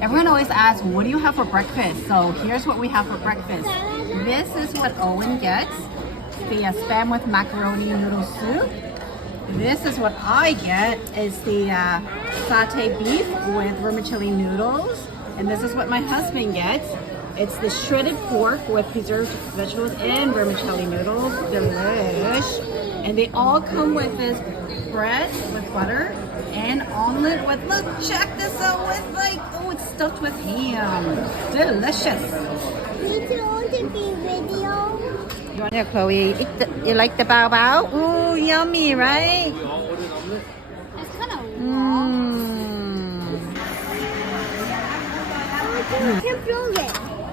Everyone always asks, what do you have for breakfast? So here's what we have for breakfast. This is what Owen gets. The spam with macaroni noodle soup. This is what I get, is the satay beef with vermicelli noodles. And this is what my husband gets. It's the shredded pork with preserved vegetables and vermicelli noodles. Delish. And they all come with this bread with butter and omelet with, look, check this out, with like, oh, it's stuffed with ham. Delicious. Yeah, Chloe, you like the bao bao? Ooh, yummy, right? It's kind of raw. Can't blow it.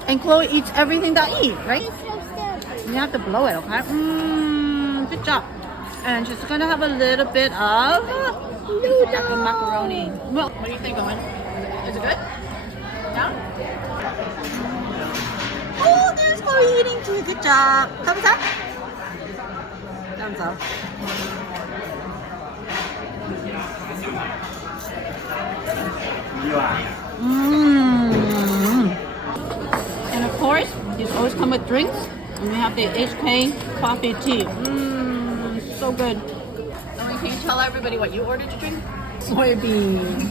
And Chloe eats everything that I eat, right? It's so stupid. You have to blow it, okay? Good job. And she's gonna have a little bit of macaroni. Well, what do you think, Owen? Is it good? Yeah? Oh, there's Chloe eating too. Good job. Thumbs up. Thumbs up. And of course, these always come with drinks. And we have the HK coffee tea. So good. Can you tell everybody what you ordered to drink? Soybean.